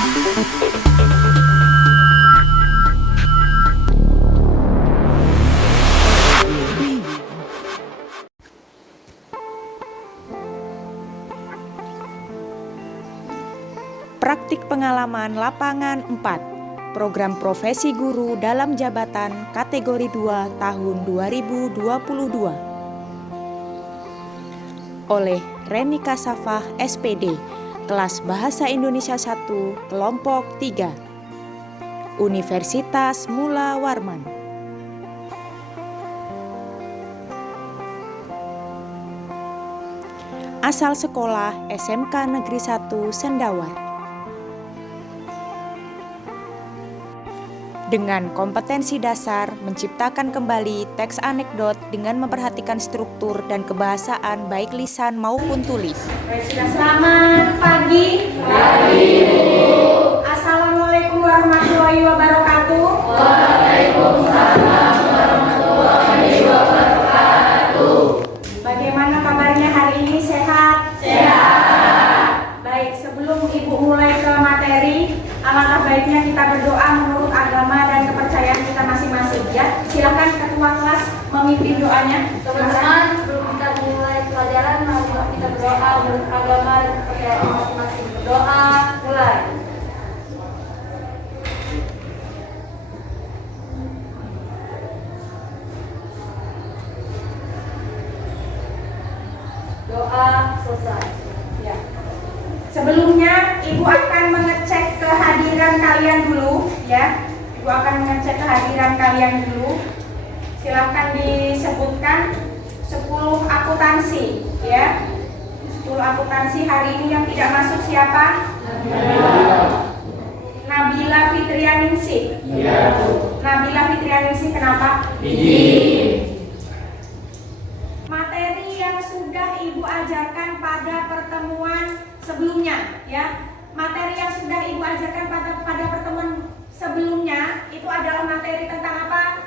Praktik pengalaman lapangan 4, program profesi guru dalam jabatan kategori 2 tahun 2022. Oleh Reni Kasafah SPD, kelas Bahasa Indonesia 1, kelompok 3, Universitas Mula Warman. Asal sekolah SMK Negeri 1 Sendawar. Dengan kompetensi dasar menciptakan kembali teks anekdot dengan memperhatikan struktur dan kebahasaan baik lisan maupun tulis. Sudah selamat pagi. Assalamualaikum warahmatullahi wabarakatuh. Waalaikumsalam warahmatullahi wabarakatuh. Bagaimana kabarnya hari ini? Sehat? Sehat. Baik, sebelum Ibu mulai ke materi, alangkah baiknya kita berdoa menurut agama dan kepercayaan kita masing-masing ya. Silakan ketua kelas memimpin doanya. Teman-teman, sebelum kita mulai pelajaran, mari kita berdoa menurut agama dan kepercayaan masing-masing. Berdoa, mulai. Doa selesai. Ya. Sebelumnya Ibu akan mengecek kehadiran kalian dulu ya. Ibu akan mengecek kehadiran kalian dulu. Silakan disebutkan 10 akuntansi ya. 10 akuntansi hari ini yang tidak masuk siapa? Nabila Fitrianingsih. Iya. Nabila Fitrianingsih kenapa? Izin. Materi yang sudah Ibu ajarkan pada pertemuan sebelumnya ya. Materi yang sudah Ibu ajarkan pada pertemuan sebelumnya itu adalah materi tentang apa?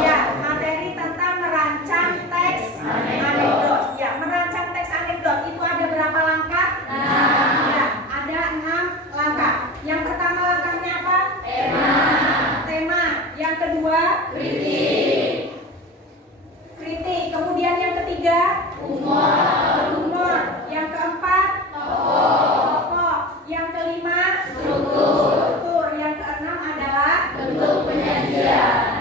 Ya, materi tentang merancang teks anekdot. Ya, merancang teks anekdot itu ada berapa langkah? Ya, ada 6 langkah. Yang pertama langkahnya apa? Tema. Yang kedua? Kritik. Kemudian yang ketiga? Humor. Yang keempat? Tokoh. Yang kelima? Struktur. Yang keenam adalah Bentuk penyajian.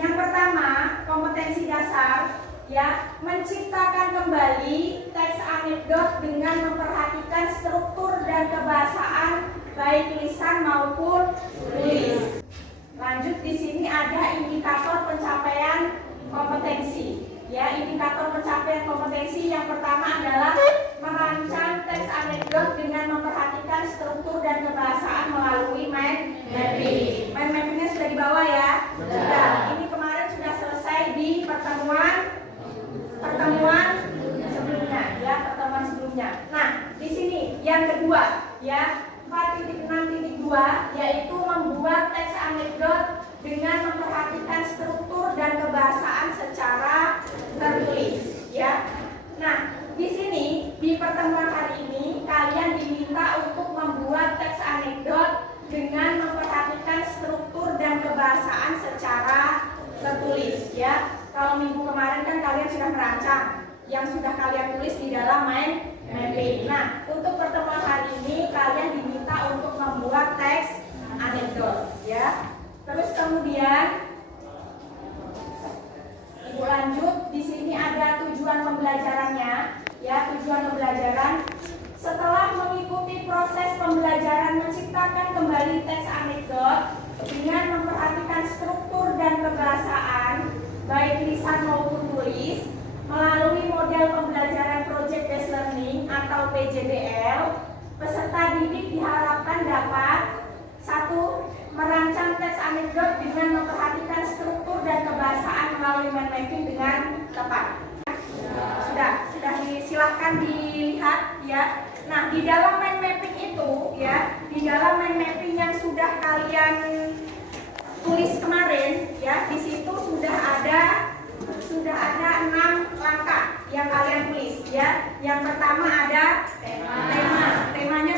yang pertama, kompetensi dasar ya, menciptakan kembali teks anekdot dengan memperhatikan struktur dan kebahasaan baik lisan maupun tulis. Lanjut, di sini ada indikator pencapaian kompetensi. Ya, indikator pencapaian kompetensi yang pertama adalah merancang teks anekdot dengan memperhatikan struktur dan kebahasaan melalui mind mapping. Mind mappingnya sudah dibawa ya? Sudah. Ini kemarin sudah selesai di pertemuan sebelumnya, ya, pertemuan sebelumnya. Nah, di sini yang kedua, ya, 4.6.2 yaitu membuat teks anekdot dengan memperhatikan struktur dan kebahasaan secara tertulis ya. Nah, di sini di pertemuan hari ini kalian diminta untuk membuat teks anekdot dengan memperhatikan struktur dan kebahasaan secara tertulis ya. Kalau minggu kemarin kan kalian sudah merancang yang sudah kalian tulis di dalam mind mapping. Nah, untuk pertemuan hari ini kalian diminta untuk membuat teks anekdot ya. Terus kemudian Ibu lanjut, di sini ada tujuan pembelajarannya ya. Tujuan pembelajaran setelah mengikuti proses pembelajaran menciptakan kembali teks anekdot dengan memperhatikan struktur dan kebahasaan baik lisan maupun tulis melalui model pembelajaran project based learning atau PJBL, peserta didik diharapkan dapat 1. Merancang teks anekdot dengan memperhatikan struktur dan kebahasaan melalui mind mapping dengan tepat. Sudah disilahkan dilihat ya. Nah, di dalam mind mapping itu ya, di dalam mind mapping yang sudah kalian tulis kemarin ya, di situ sudah ada 6 langkah yang kalian tulis ya. Yang pertama ada tema. Temanya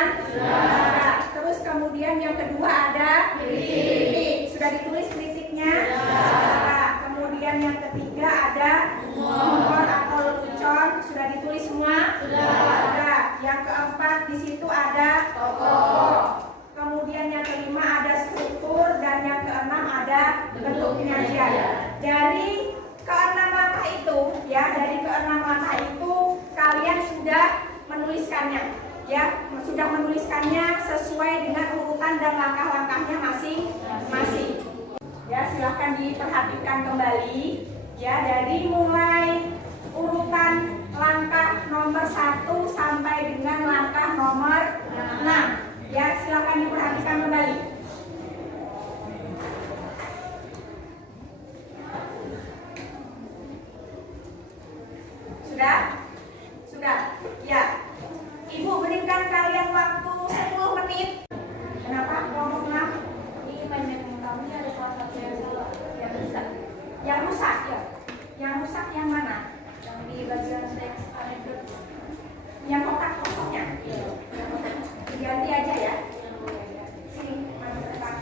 kan? Sudah. Terus kemudian yang kedua ada kritik. Sudah ditulis kritiknya? Sudah. Kemudian yang ketiga ada humor atau lelucon. Sudah ditulis semua? Sudah. Yang keempat di situ ada tokoh. Kemudian yang kelima ada struktur dan yang keenam ada bentuk penyajian. Dari keenam langkah itu, ya, dari keenam langkah itu kalian sudah menuliskannya, ya, sudah menuliskannya sesuai dengan urutan dan langkah-langkahnya masing-masing. Ya, silahkan diperhatikan kembali, ya, dari mulai urutan langkah nomor 1 sampai dengan langkah nomor 6. Ya, silakan diperhatikan kembali. Sudah? Sudah? Ya. Ibu berikan kalian waktu 10 menit. Kenapa? Kelompok 6? Ini banyak kami ada salah satu yang salah, yang rusak. Yang rusak, ya. Yang rusak yang mana? Yang di bagian teks anekdot. Yang kotak kosongnya. Diganti aja ya. Sini, maju ke depan.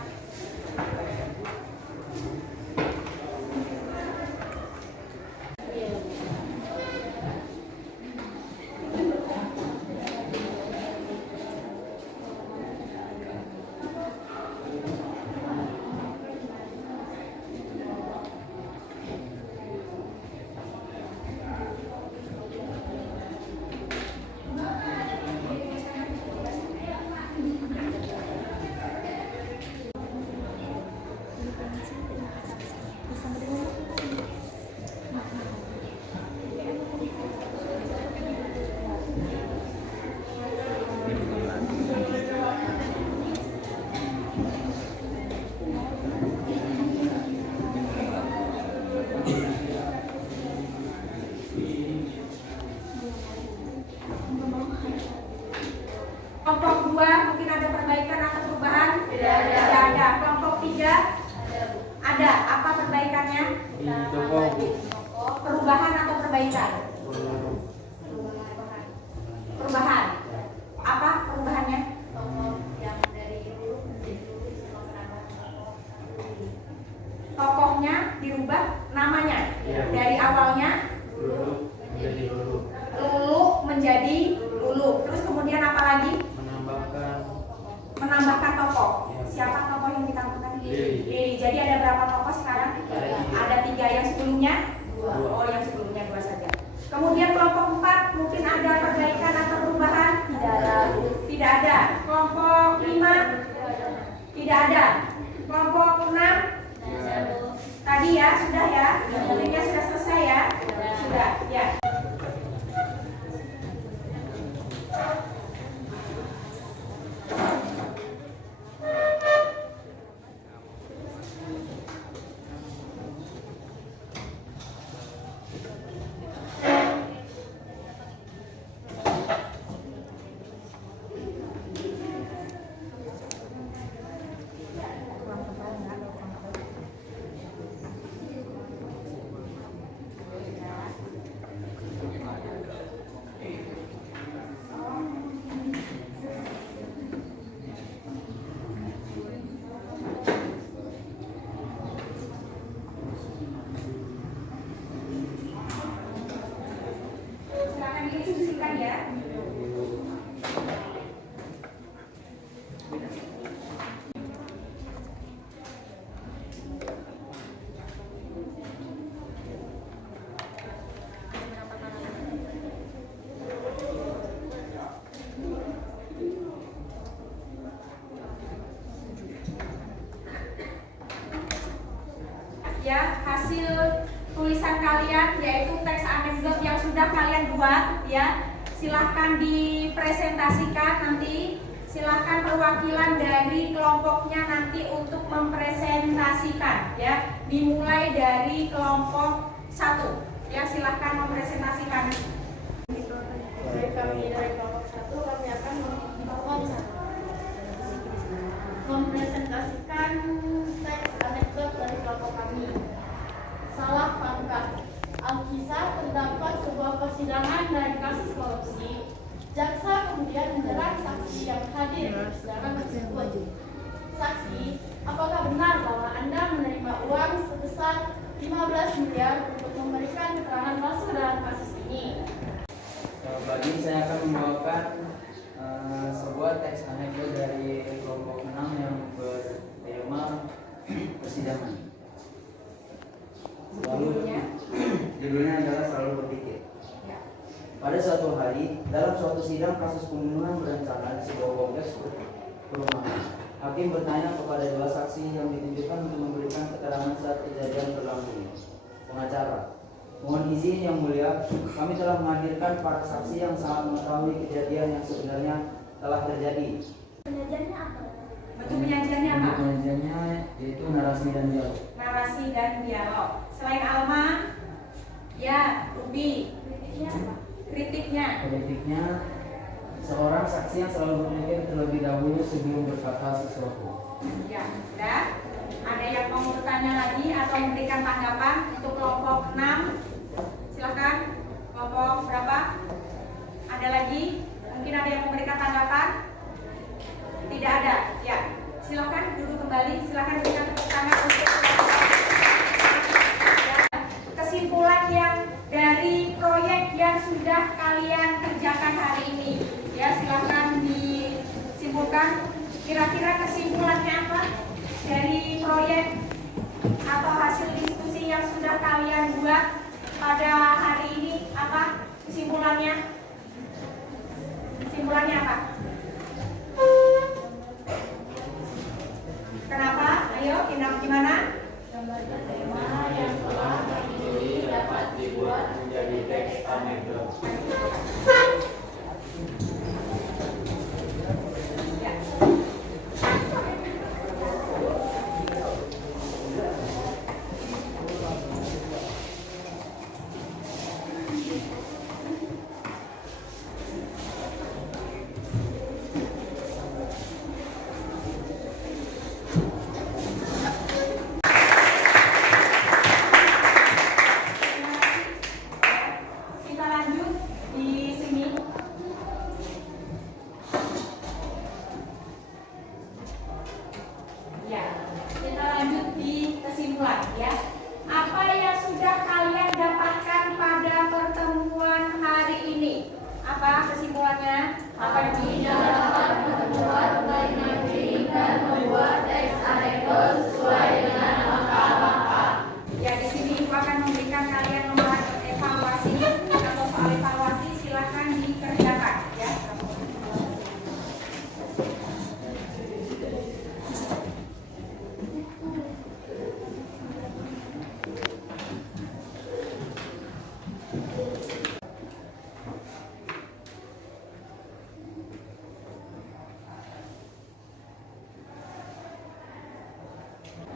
Kelompok 2 mungkin ada perbaikan atau perubahan? Tidak ada. Kelompok 3 ada. Apa perbaikannya? Perubahan atau perbaikan? Perubahan. Apa perubahannya? Yang dari huruf menjadi tulis sama penambah tokoh. Tokohnya dirubah namanya. Dari awalnya Lulu menjadi Lulu. Terus kemudian apa lagi? Menambahkan tokoh. Siapa tokoh yang ditambahkan? Lili. Jadi ada berapa tokoh sekarang? Ada 3. Yang sebelumnya? 2. Oh, yang sebelumnya 2 saja. Kemudian kelompok 4 mungkin ada perbaikan atau perubahan? Tidak ada. Kelompok 5? Tidak ada. Kelompok 6? Tadi ya, sudah ya? Meetingnya sudah selesai ya? Sudah, ya. Silakan diskusikan ya. Ya, hasil tulisan kalian yaitu teks anekdot yang sudah kalian buat, ya, silahkan dipresentasikan nanti. Silahkan perwakilan dari kelompoknya nanti untuk mempresentasikan, ya, dimulai dari kelompok 1, ya, silahkan mempresentasikan. Dari kelompok 1 kami akan mempresentasikan teks anekdot dari kelompok kami. Salah pangkat. Alkisah terdapat sebuah persidangan dari kasus korupsi. Jaksa kemudian menyerang saksi yang hadir di persidangan tersebut. Saksi, apakah benar bahwa Anda menerima uang sebesar 15 miliar untuk memberikan keterangan palsu dalam kasus ini? Selamat pagi, saya akan membawakan sebuah teks anekdot dari kelompok 6 yang bertema persidangan. Judulnya adalah Selalu Berpikir. Pada suatu hari, dalam suatu sidang kasus pembunuhan berencana di sebuah kompleks perumahan, hakim bertanya kepada dua saksi yang ditunjukkan untuk memberikan keterangan saat kejadian berlangsung. Pengacara, mohon izin yang mulia, kami telah menghadirkan para saksi yang sangat mengetahui kejadian yang sebenarnya telah terjadi. Penyajiannya apa? Bentuk penyajiannya apa? Bentuk penyajiannya yaitu narasi dan dialog. Narasi dan dialog. Selain Alma, ya, Ruby. Kritiknya apa? Kritiknya. Seorang saksi yang selalu berpikir terlebih dahulu sebelum berkata sesuatu. Ya, sudah. Ada yang mau bertanya lagi atau memberikan tanggapan untuk kelompok 6? Silakan. Kelompok berapa? Ada lagi? Mungkin ada yang memberikan tanggapan? Tidak ada. Ya, silakan duduk kembali. Silakan berikan tepuk tangan untuk kesimpulan yang dari proyek yang sudah kalian kerjakan hari ini. Ya, silakan disimpulkan. Kira-kira kesimpulannya apa dari proyek atau hasil diskusi yang sudah kalian buat pada hari ini? Apa kesimpulannya? Kesimpulannya apa? Kenapa? Ayo, gimana? Tema yang telah ini dapat dibuat menjadi teks anekdot. Ya. Kita lanjut di sini. Ya, kita lanjut di kesimpulan ya. Apa yang sudah kalian dapatkan pada pertemuan hari ini? Apa kesimpulannya? Apa Tidak dapat membuat banyak diri dan membuat teks anekdot sesuai dengan langkah-langkah. Ya, di sini Ibu akan memberikan kalian membuat evaluasi atau soal evaluasi, silahkan dikerjakan ya.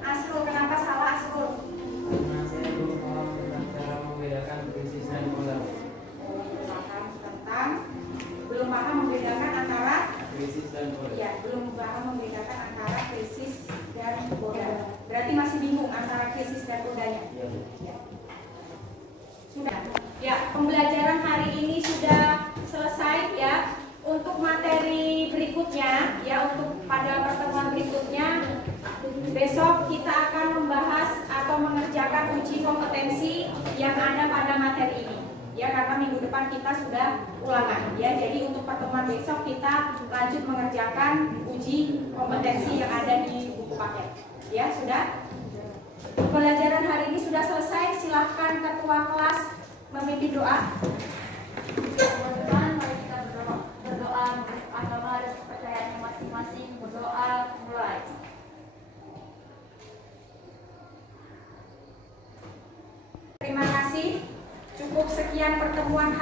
Asrul, kenapa salah Asrul? Karena saya belum paham tentang cara membedakan krisis dan modal. Belum paham membedakan antara Krisis dan modal. ya, belum paham membedakan antara krisis dan goda. Berarti masih bingung antara krisis dan godanya. Iya, Bu. Ya. Sudah. Ya, pembelajaran hari ini sudah selesai ya. Untuk materi berikutnya ya, untuk pada pertemuan berikutnya besok kita akan membahas atau mengerjakan uji kompetensi yang ada pada materi ini. Ya, karena minggu depan kita sudah ulangan ya. Jadi untuk pertemuan besok kita lanjut mengerjakan uji kompetensi yang ada di buku paket. Ya, sudah. Pembelajaran hari ini sudah selesai. Silahkan ketua kelas memimpin doa. Teman-teman, mari kita berdoa menurut agama dan kepercayaannya masing-masing. Berdoa mulai. Terima kasih. Cukup sekian pertemuan